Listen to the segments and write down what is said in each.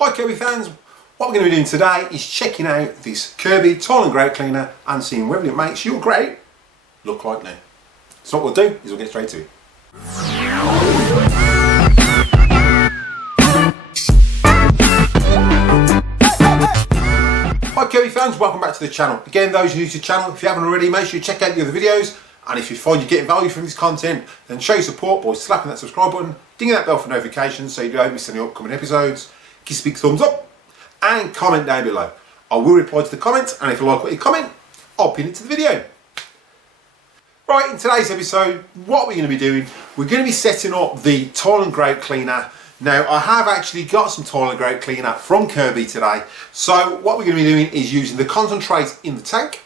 Hi Kirby fans, what we're going to be doing today is checking out this Kirby Tile and Grout cleaner and seeing whether it makes your grate look like new. So what we'll do is we'll get straight to it. Hi Kirby fans, welcome back to the channel. Again, those who are new to the channel, if you haven't already, make sure you check out the other videos. And if you find you're getting value from this content, then show your support by slapping that subscribe button, dinging that bell for notifications so you don't miss any upcoming episodes. Give us a big thumbs up and comment down below. I will reply to the comments, and if you like what you comment, I'll pin it to the video. Right, in today's episode, what we're going to be doing, we're going to be setting up the Tile and Grout cleaner. Now, I have actually got some Tile and Grout cleaner from Kirby today. So what we're going to be doing is using the concentrate in the tank,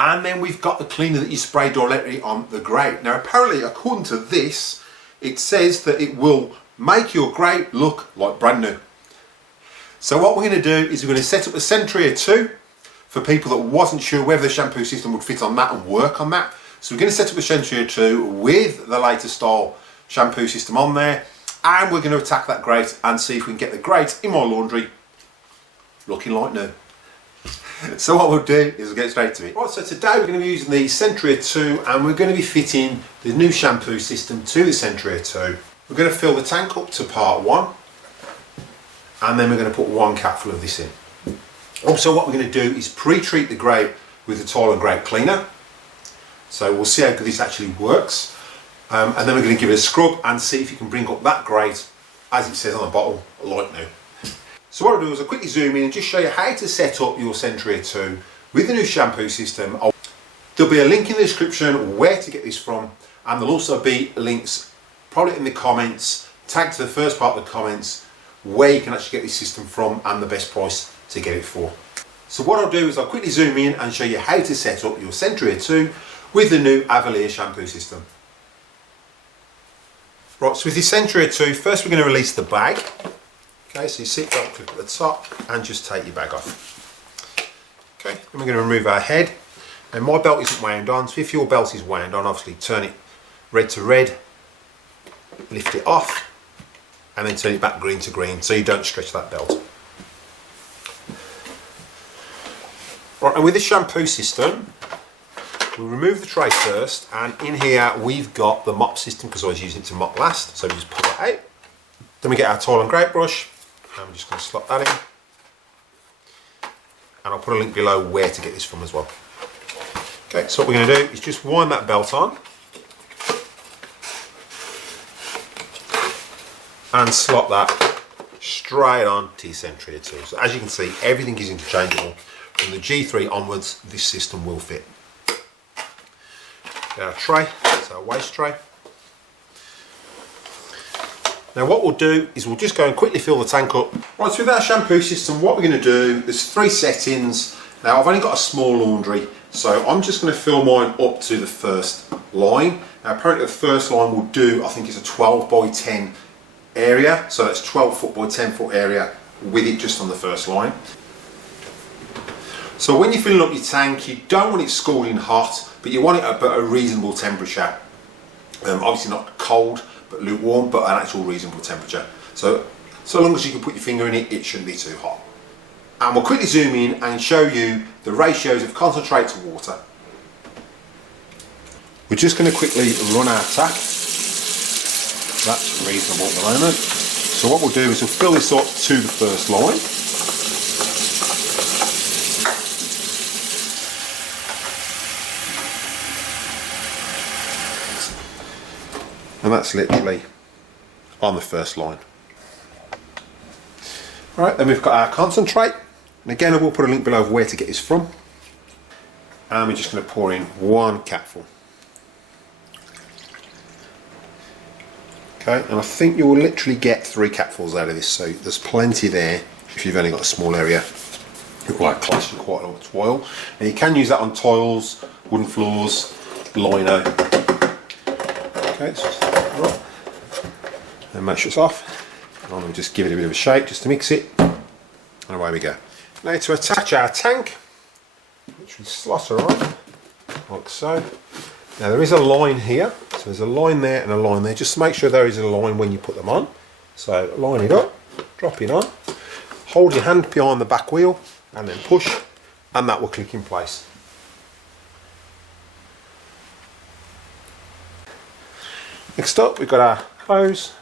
and then we've got the cleaner that you spray directly on the grout. Now, apparently, according to this, it says that it will make your grate look like brand new. So what we're going to do is we're going to set up a Sentria 2 for people that wasn't sure whether the shampoo system would fit on that and work on that. So we're going to set up a Sentria 2 with the latest style shampoo system on there, and we're going to attack that grate and see if we can get the grate in my laundry looking like new. So what we'll do is we'll get straight to it. Right, so today we're going to be using the Sentria 2 and we're going to be fitting the new shampoo system to the Sentria 2. We're going to fill the tank up to part 1, and then we're going to put 1 capful of this in. Also, what we're going to do is pre-treat the grate with the Tile and Grout cleaner. So we'll see how good this actually works, and then we're going to give it a scrub and see if you can bring up that grate, as it says on the bottle, like new. So what I'll do is I'll quickly zoom in and just show you how to set up your Sentria 2 with the new shampoo system. There'll be a link in the description where to get this from, and there'll also be links probably in the comments, tag to the first part of the comments, where you can actually get this system from and the best price to get it for. So what I'll do is I'll quickly zoom in and show you how to set up your Sentria 2 with the new Avalir shampoo system. Right, so with the Sentria 2, first we're going to release the bag. Okay, so you seat belt clip at the top and just take your bag off. Okay, then we're going to remove our head. And my belt isn't wound on, so if your belt is wound on, obviously turn it red to red, lift it off, and then turn it back green to green so you don't stretch that belt. Right, and with the shampoo system, we'll remove the tray first, and in here we've got the mop system because I was using it to mop last, so we just pull it out. Then we get our Tile and Grout brush, and we're just going to slot that in. And I'll put a link below where to get this from as well. Okay, so what we're going to do is just wind that belt on and slot that straight on to your Sentria 2. So as you can see, everything is interchangeable. From the G3 onwards, this system will fit. Our tray, that's our waste tray. Now what we'll do is we'll just go and quickly fill the tank up. Right, so with our shampoo system, what we're going to do, there's 3 settings. Now I've only got a small laundry, so I'm just going to fill mine up to the first line. Now apparently the first line will do, I think it's a 12 by 10 area, so that's 12 foot by 10 foot area with it just on the first line. So when you're filling up your tank, you don't want it scalding hot, but you want it at a reasonable temperature. Obviously not cold, but lukewarm, but an actual reasonable temperature. So long as you can put your finger in it, it shouldn't be too hot. And we'll quickly zoom in and show you the ratios of concentrate to water. We're just going to quickly run our tap. That's reasonable at the moment. So what we'll do is we'll fill this up to the first line. And that's literally on the first line. Right, then we've got our concentrate. And again, I will put a link below of where to get this from. And we're just going to pour in 1 capful. Okay, and I think you will literally get 3 capfuls out of this, so there's plenty there if you've only got a small area. It will last you quite a while. And you can use that on tiles, wooden floors, lino. Okay, so right. Then make sure it's off. And we'll just give it a bit of a shake just to mix it. And away we go. Now to attach our tank, which we slot her on, like so. Now there is a line here, so there's a line there and a line there. Just make sure there is a line when you put them on. So line it up, drop it on, hold your hand behind the back wheel and then push, and that will click in place. Next up we've got our hose,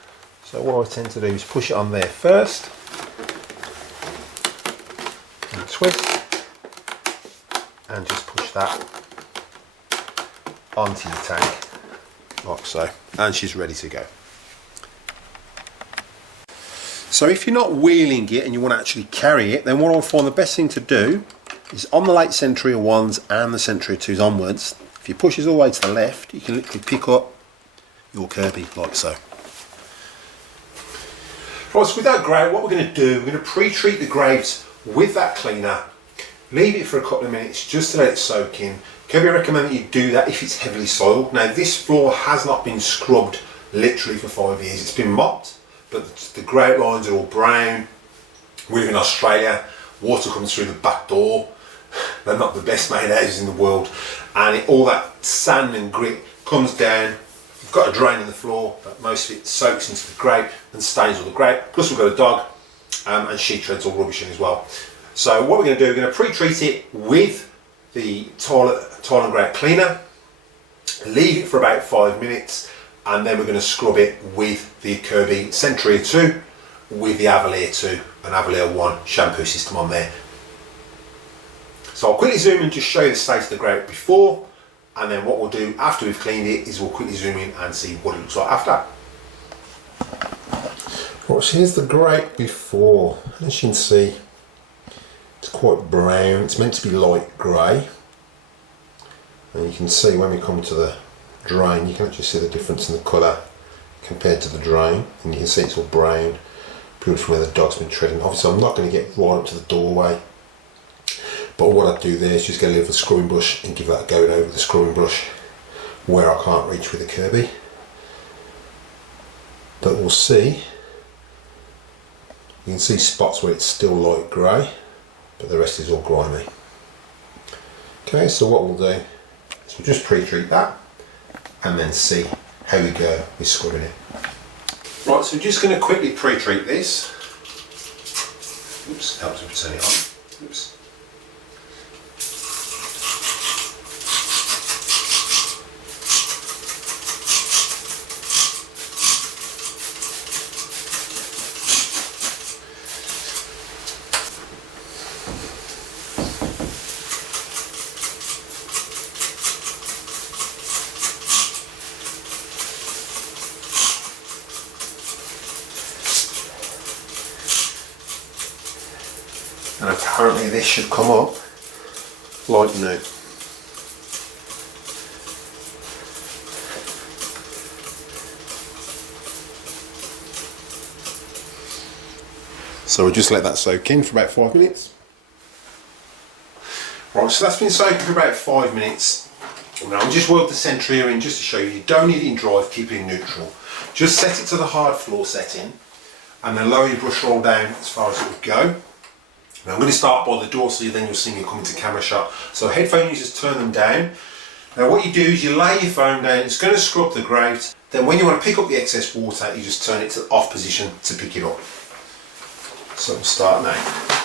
so what I tend to do is push it on there first and twist and just push that onto your tank like so, and she's ready to go. So if you're not wheeling it and you want to actually carry it, then what I find the best thing to do is on the late Sentria 1s and the Sentria 2s onwards, if you push it all the way to the left, you can literally pick up your Kirby like so. Right, so with that grout, what we're going to do, we're going to pre-treat the grout with that cleaner, leave it for a couple of minutes just to let it soak in. Kirby recommend that you do that if it's heavily soiled. Now this floor has not been scrubbed literally for 5 years, it's been mopped, but the grout lines are all brown. We live in Australia, water comes through the back door, they're not the best made houses in the world, and all that sand and grit comes down. We've got a drain in the floor, but most of it soaks into the grout and stains all the grout. Plus we've got a dog, and she treads all rubbish in as well. So what we're going to do, we're going to pre-treat it with the tile and grout cleaner, leave it for about 5 minutes, and then we're going to scrub it with the Kirby Sentria 2 with the Avalir 2 and Avalir 1 shampoo system on there. So I'll quickly zoom in and just show you the state of the grout before, and then what we'll do after we've cleaned it is we'll quickly zoom in and see what it looks like after. Right, so here's the grout before. As you can see, it's quite brown. It's meant to be light grey, and you can see when we come to the drain, you can actually see the difference in the colour compared to the drain, and you can see it's all brown, purely from where the dog's been treading. Obviously I'm not going to get right up to the doorway, but what I do there is just get a little scrubbing brush and give that a go over the scrubbing brush where I can't reach with the Kirby. But we'll see, you can see spots where it's still light grey, but the rest is all grimy. Okay, so what we'll do is we'll just pre-treat that and then see how we go with scrubbing it. Right, so we're just going to quickly pre-treat this. Oops, helps if we turn it on. Oops. And apparently this should come up like new. So we'll just let that soak in for about 5 minutes. Right, so that's been soaking for about 5 minutes. Now I'll just work the Sentria in just to show you, you don't need it in drive, keep it in neutral. Just set it to the hard floor setting and then lower your brush roll down as far as it will go. Now I'm going to start by the door so then you'll see me come into camera shot. So headphone users, turn them down. Now what you do is you lay your phone down, it's going to scrub the grout. Then when you want to pick up the excess water, you just turn it to the off position to pick it up. So we'll start now.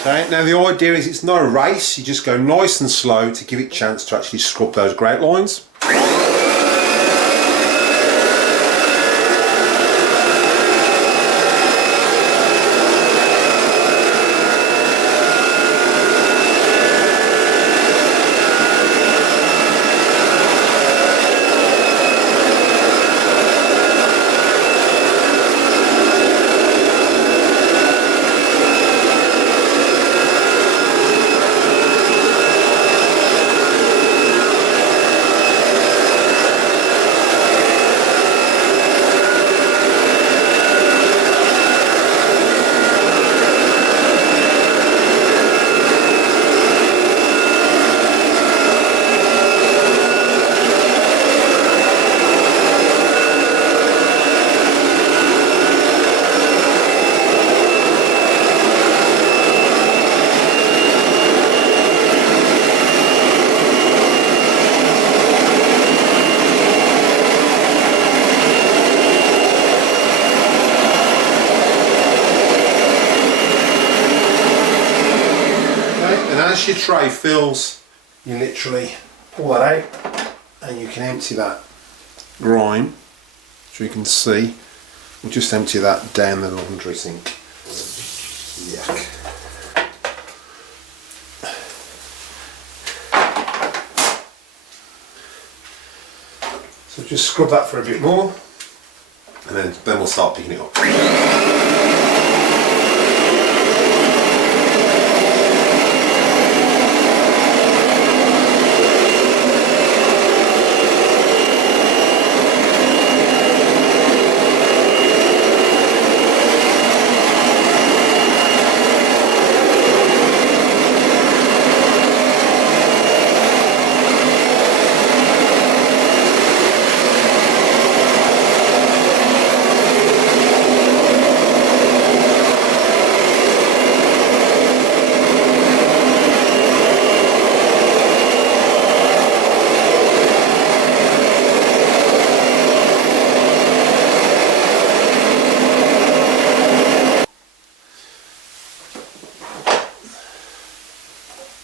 Okay, now the idea is it's not a race, you just go nice and slow to give it a chance to actually scrub those grout lines. as your tray fills, you literally pull that out and you can empty that grime, so you can see. We'll just empty that down the laundry sink. Yuck. So just scrub that for a bit more, and then we'll start picking it up.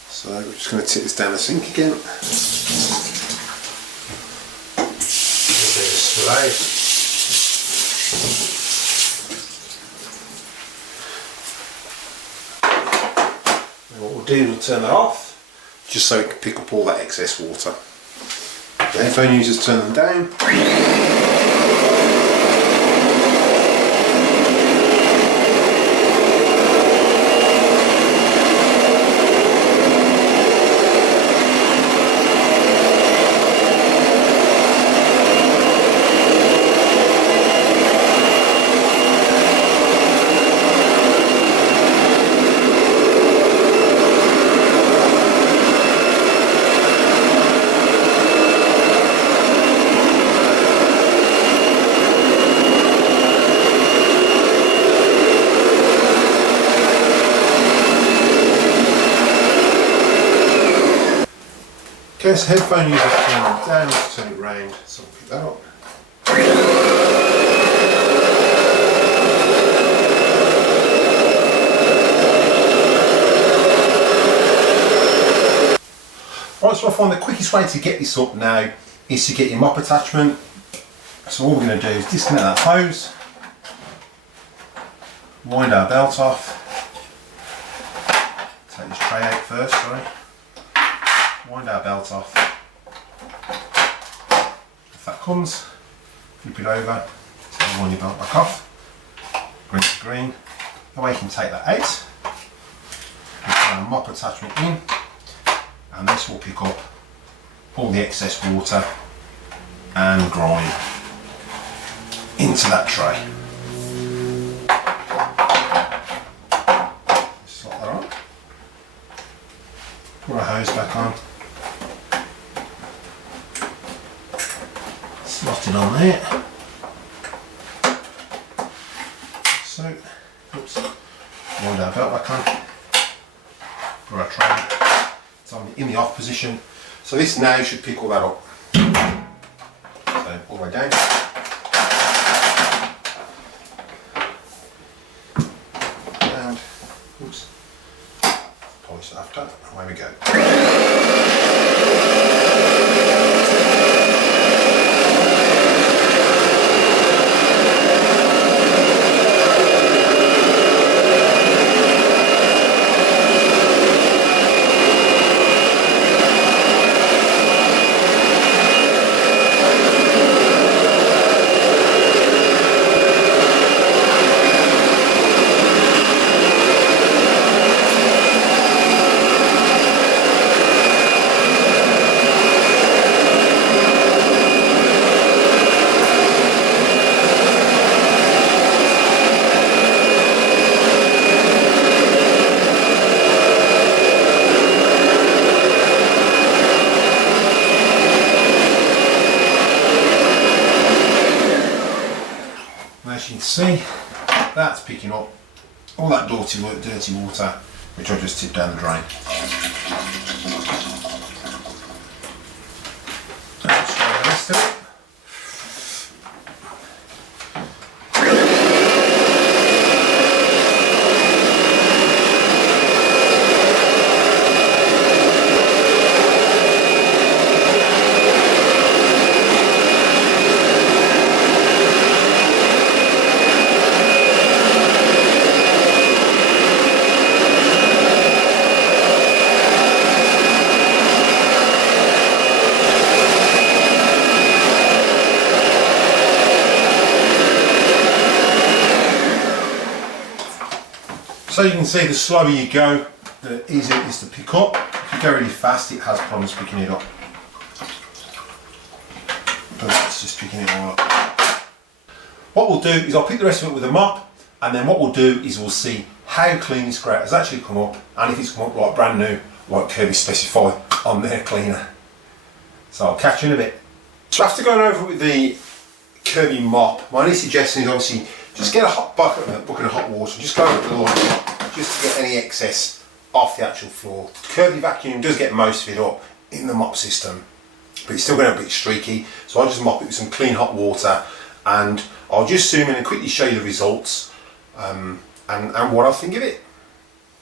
So we're just going to tip this down the sink again. And what we'll do is we'll turn that off, just so it can pick up all that excess water. The headphone users, turn them down. Okay, so headphone users, turn it down, let's turn it round, so we'll pick that up. Right, so I find the quickest way to get this up now is to get your mop attachment. So all we're going to do is disconnect that hose, wind our belt off, take this tray out first, sorry. Wind our belt off. If that comes, flip it over, so wind your belt back off, green to green. That way you can take that out, put our mop attachment in, and this will pick up all the excess water and grime into that tray. Slot that on, put our hose back on. Slot it on there. So, oops, wind our belt back on. Put our tray. It's on in the off position. So this now should pick all that up. So all the way down. And oops. Polish it after. Away we go. As you can see, that's picking up all that dirty water which I just tipped down the drain. Let's try the rest of it. So you can see the slower you go, the easier it is to pick up. If you go really fast, it has problems picking it up. But that's just picking it all up. What we'll do is I'll pick the rest of it with a mop, and then what we'll do is we'll see how clean this grout has actually come up, and if it's come up like brand new, like Kirby specify on their cleaner. So I'll catch you in a bit. So after going over it with the Kirby mop, my only suggestion is obviously just get a hot bucket of hot water, just go over the line just to get any excess off the actual floor. Kirby Vacuum does get most of it up in the mop system, but it's still going to be a bit streaky, so I'll just mop it with some clean hot water, and I'll just zoom in and quickly show you the results and what I think of it.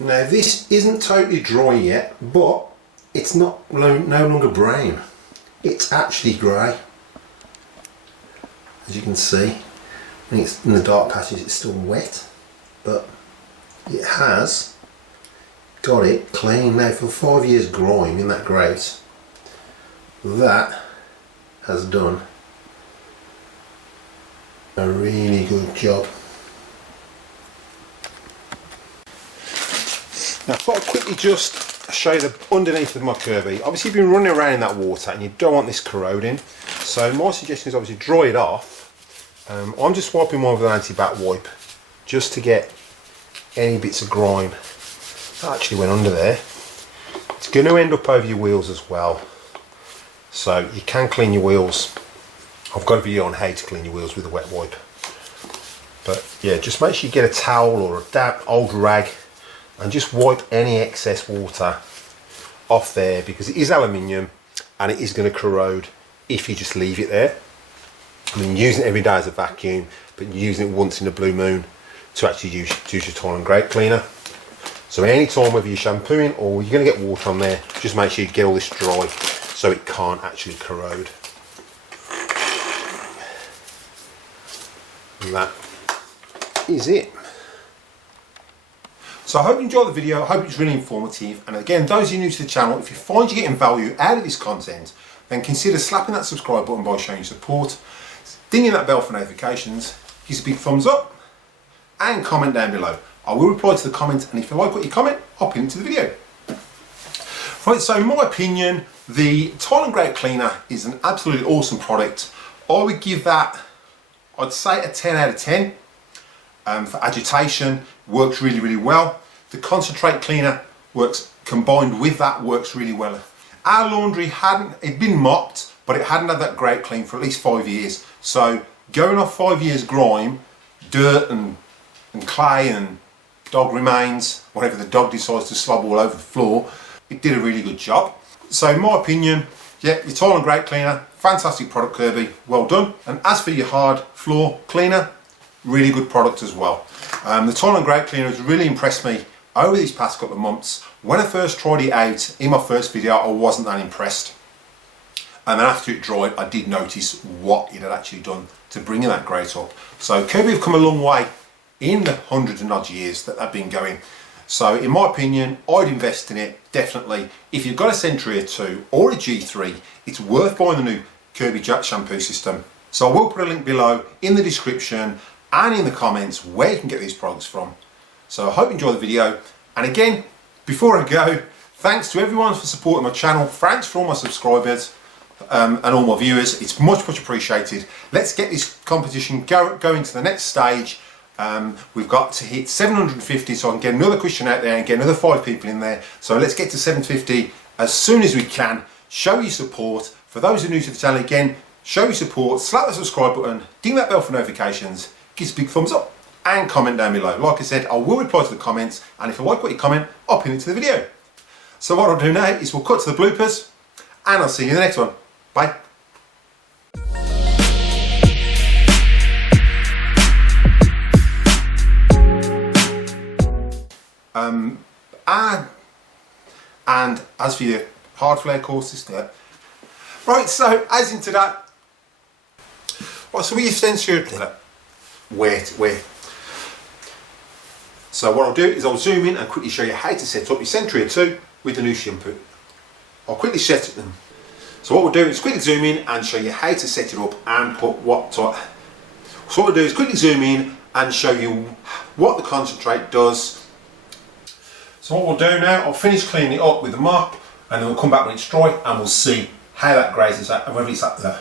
Now this isn't totally dry yet, but it's no longer brown, it's actually grey. As you can see, when it's in the dark patches it's still wet, but it has got it clean. Now for 5 years grime in that grout, that has done a really good job. Now I thought I'd quickly just show you the underneath of my Kirby. Obviously you've been running around in that water and you don't want this corroding, so my suggestion is obviously dry it off. I'm just wiping mine with an anti-bat wipe just to get any bits of grime that actually went under there. It's going to end up over your wheels as well, so you can clean your wheels. I've got a video on how to clean your wheels with a wet wipe, but yeah, just make sure you get a towel or a damp old rag and just wipe any excess water off there, because it is aluminium and it is going to corrode if you just leave it there. I mean, using it every day as a vacuum, but using it once in a blue moon to actually use your tile and grout cleaner. So any time whether you're shampooing or you're going to get water on there, just make sure you get all this dry so it can't actually corrode. And that is it. So I hope you enjoyed the video, I hope it's really informative, and again, those of you new to the channel, if you find you're getting value out of this content, then consider slapping that subscribe button by showing your support, dinging that bell for notifications, give us a big thumbs up, and comment down below. I will reply to the comment, and if you like what you comment, I'll pin it to the video. Right, so in my opinion, the Tile and Grout Cleaner is an absolutely awesome product. I would give that, I'd say, a 10 out of 10. For agitation, works really, really well. The concentrate cleaner works, combined with that, works really well. Our laundry it'd been mopped, but it hadn't had that grout clean for at least 5 years. So going off 5 years grime, dirt and clay and dog remains, whatever the dog decides to slob all over the floor, it did a really good job. So in my opinion, yeah, your Tile and Grout Cleaner, fantastic product, Kirby, well done. And as for your hard floor cleaner, really good product as well. The Tile and Grout Cleaner has really impressed me over these past couple of months. When I first tried it out in my first video, I wasn't that impressed. And then after it dried, I did notice what it had actually done to bring that grout up. So Kirby have come a long way in the hundreds and odd years that they've been going. So in my opinion, I'd invest in it, definitely. If you've got a Sentria 2 or a G3, it's worth buying the new Kirby shampoo system. So I will put a link below in the description and in the comments where you can get these products from. So I hope you enjoy the video. And again, before I go, thanks to everyone for supporting my channel. Thanks for all my subscribers and all my viewers. It's much, much appreciated. Let's get this competition going to the next stage. We've got to hit 750 so I can get another question out there and get another 5 people in there. So let's get to 750 as soon as we can. Show your support. For those who are new to the channel, again, show your support, slap the subscribe button, ding that bell for notifications, give us a big thumbs up and comment down below. Like I said, I will reply to the comments, and if I like what you comment, I'll pin it to the video. So what I'll do now is we'll cut to the bloopers, and I'll see you in the next one. Bye. And as for your hard flare courses, right, so as into that, right, so we essentially where. So what I'll do is I'll zoom in and quickly show you how to set up your Sentria 2 with the new shampoo. I'll quickly set it them. So what we'll do is quickly zoom in and show you how to set it up and put what type. So what we'll do is quickly zoom in and show you what the concentrate does So what we'll do now, I'll finish cleaning it up with the mop, and then we'll come back when it's dry and we'll see how that grazes out and whether it's at the